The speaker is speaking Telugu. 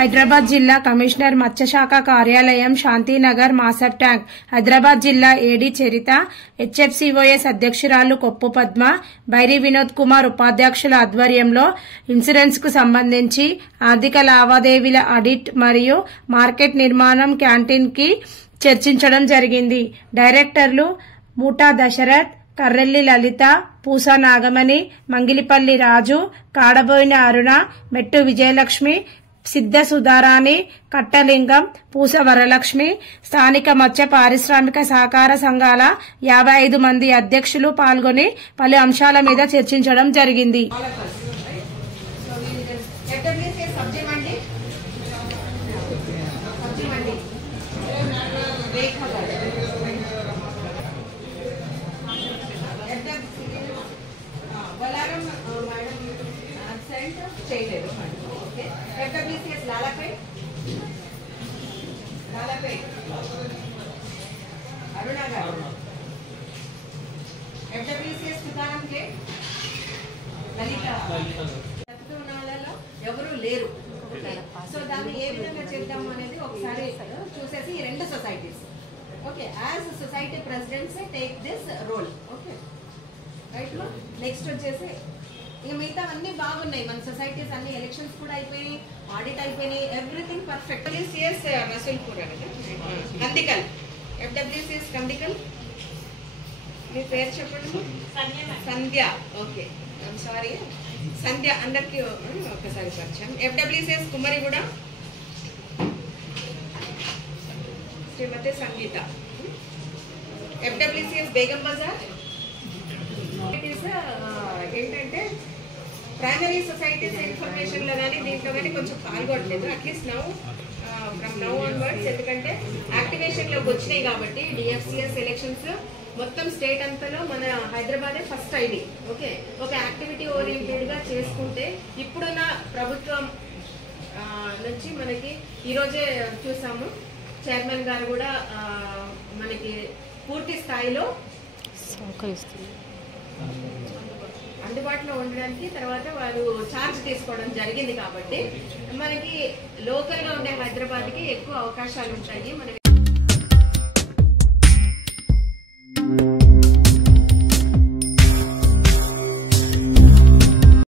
హైదరాబాద్ జిల్లా కమిషనర్ మత్స్యశాఖ కార్యాలయం, శాంతినగర్, మాసబ్ ట్యాంక్. హైదరాబాద్ జిల్లా ఏడీ చరిత, హెచ్ఎఫ్సిఓఎస్ అధ్యక్షురాలు కొప్పు పద్మ, బైరి వినోద్ కుమార్ ఉపాధ్యక్షుల ఆధ్వర్యంలో ఇన్సూరెన్స్ కు సంబంధించి ఆర్థిక లావాదేవీల ఆడిట్ మరియు మార్కెట్ నిర్మాణం క్యాంటీన్ కి చర్చించడం జరిగింది. డైరెక్టర్లు మూటా దశరథ్, కర్రెల్లి లలిత, పూసా నాగమణి, మంగిలిపల్లి రాజు, కాడబోయిన అరుణ, మెట్టు విజయలక్ష్మి, సిద్ధ సుధారాణి, కట్టలింగం, పూస వరలక్ష్మి, స్థానిక మత్స్య పారిశ్రామిక సహకార సంఘాల 55 మంది అధ్యక్షులు పాల్గొని పలు అంశాల మీద చర్చించడం జరిగింది. FWCS Lalapet, Aruna Garu, FWCS Sudharam K, Lalita, Sattunalalo, ఎవరు లేరు. సో దాన్ని ఏ విధంగా చేద్దాం అనేది ఒకసారి చూసేసి ఈ రెండు societies okay as society presidents take this role okay right లో నెక్స్ట్ వచ్చేసి ఇక మిగతా అన్ని బాగున్నాయి. మన సొసైటీస్ అన్ని ఎలక్షన్స్ కూడా అయిపోయి ఆడిట్ అయిపోయినాయి. Everything perfect. FWCS Rasulpur Kandikal, FWCS Kandikal. మీ పేరు చెప్పండి. Sandhya. Okay I'm sorry Sandhya అందరికి ఒకసారి పరిచయం. FWCS Kumariguda Shrimati Sangeeta. FWCS Begum Bazar. It is ఏంటంటే ప్రైమరీ సొసైటీస్ ఇన్ఫర్మేషన్ లో కానీ దీంట్లో కానీ కొంచెం పాల్గొనలేదు. అట్లీస్ట్ ఫ్రమ్ నౌ ఆన్వర్డ్స్ ఎందుకంటే యాక్టివేషన్ లోకి వచ్చినాయి కాబట్టి డిఎఫ్సిఎస్ ఎలక్షన్స్ మొత్తం స్టేట్ అంతలో మన హైదరాబాదే ఫస్ట్ ఐడి. ఓకే ఒక యాక్టివిటీ ఓరియంటెడ్ గా చేసుకుంటే ఇప్పుడున్న ప్రభుత్వం నుంచి మనకి ఈరోజే చూసాము చైర్మన్ గారు కూడా మనకి పూర్తి స్థాయిలో అందుబాటులో ఉండడానికి తర్వాత వారు ఛార్జ్ తీసుకోవడం జరిగింది కాబట్టి మనకి లోకల్ గా ఉండే హైదరాబాద్ కి ఎక్కువ అవకాశాలు ఉంటాయి. మనకి